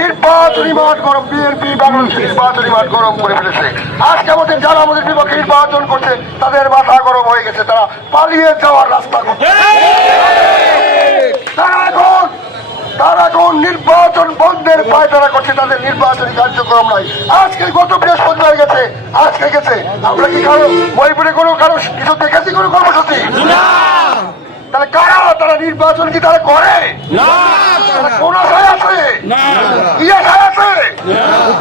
নির্বাচনী মাঠ গরম, বিএনপি বাংলাদেশ নির্বাচনী মাঠ গরম করে ফেলেছে। আজকে আমাদের যারা আমাদের বিপক্ষে নির্বাচন করছে তাদের মাথা গরম হয়ে গেছে, তারা পালিয়ে যাওয়ার রাস্তা করছে। তারা এখন নির্বাচন বন্ধের পায়তারা করছে, তাদের নির্বাচনী কার্যক্রম নাই। আজকে গত বৃহস্পতিবার গেছে, আজকে গেছে। আমরা কি কারো মহিপুরে কোনো কারো কিছু দেখেছি কোনো কর্মসূচি? তাহলে কারা তারা নির্বাচন কি তারা করে? কোন আশায় আছে? কি আশায় আছে?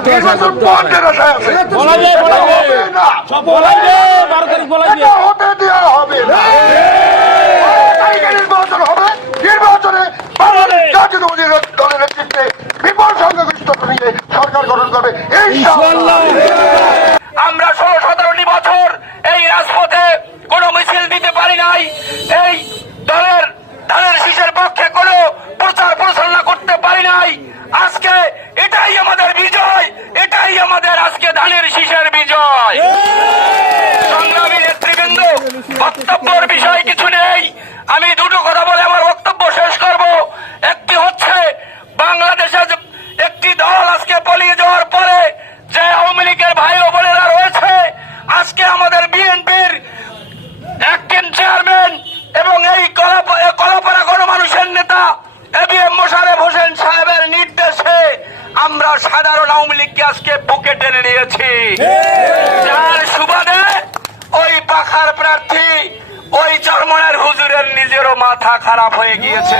নির্বাচন বন্ধের আশায় আছে। হতে দেওয়া হবে না। নির্বাচন হবে, নির্বাচনে বাংলাদেশ জাতীয়তাবাদী দলের নেতৃত্বে বিপুল সংখ্যাগরিষ্ঠতা নিয়ে সরকার গঠন করবে ইনশাআল্লাহ। আমরা 16-17 বছর এই রাজপথে কোনো মিছিল দিতে পারি নাই, এই দলের ধানের শীষের পক্ষে কোনো প্রচার প্রচারণা করতে পারি নাই। আজকে এটাই আমাদের বিজয়, এটাই আমাদের আজকে ধানের শীষের বিজয়। সংগ্রামী নেতৃবৃন্দ, বক্তব্যের বিষয় কিছু নেই, আমি দুটো কথা বলে আমার বক্তব্য শেষ করব। একটি হচ্ছে বাংলাদেশে একটি দল আজকে পালিয়ে যাওয়ার পরে যে আওয়ামী লীগের ভাই ও বোনেরা রয়েছে, আজকে আমাদের বিএনপির অ্যাক্টিং চেয়ারম্যান এবং এই কলাপাড়া গণমানুষের নেতা এবিএম মোশাররফ হোসেন সাহেবের নির্দেশে আমরা সাধারণ আওয়ামী লীগকে আজকে বুকে টেনে নিয়েছি, যার সুবাদে ওই পাখার প্রার্থী ওই চরমনের হুজুরের নিজেরও মাথা খারাপ হয়ে গিয়েছে।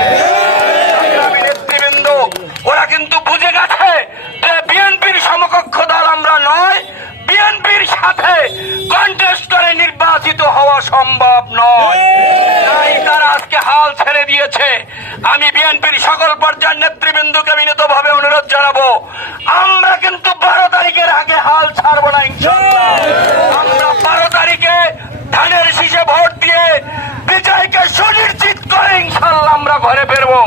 সংগ্রামী নেতৃবৃন্দ, ওরা কিন্তু বুঝে গেছে যে বিএনপির সমকক্ষ দল আমরা নয়, বিএনপির সাথে কন্টেস্ট করে নির্বাচিত হওয়া সম্ভব নয়, তাই তারা আজকে হাল ছেড়ে দিয়েছে। আমি বিএনপির সকল পর্যায়ের নেতৃবৃন্দকে বিনীতভাবে অনুরোধ জানাবো, আমরা কিন্তু 12 তারিখের আগে হাল ছাড়বো না ইনশাআল্লাহ। আমরা 12 তারিখে ধানের শীষে ভোট দিয়ে বিজয়কে সুনিশ্চিত করে ইনশাআল্লাহ আমরা ঘরে ফিরবো।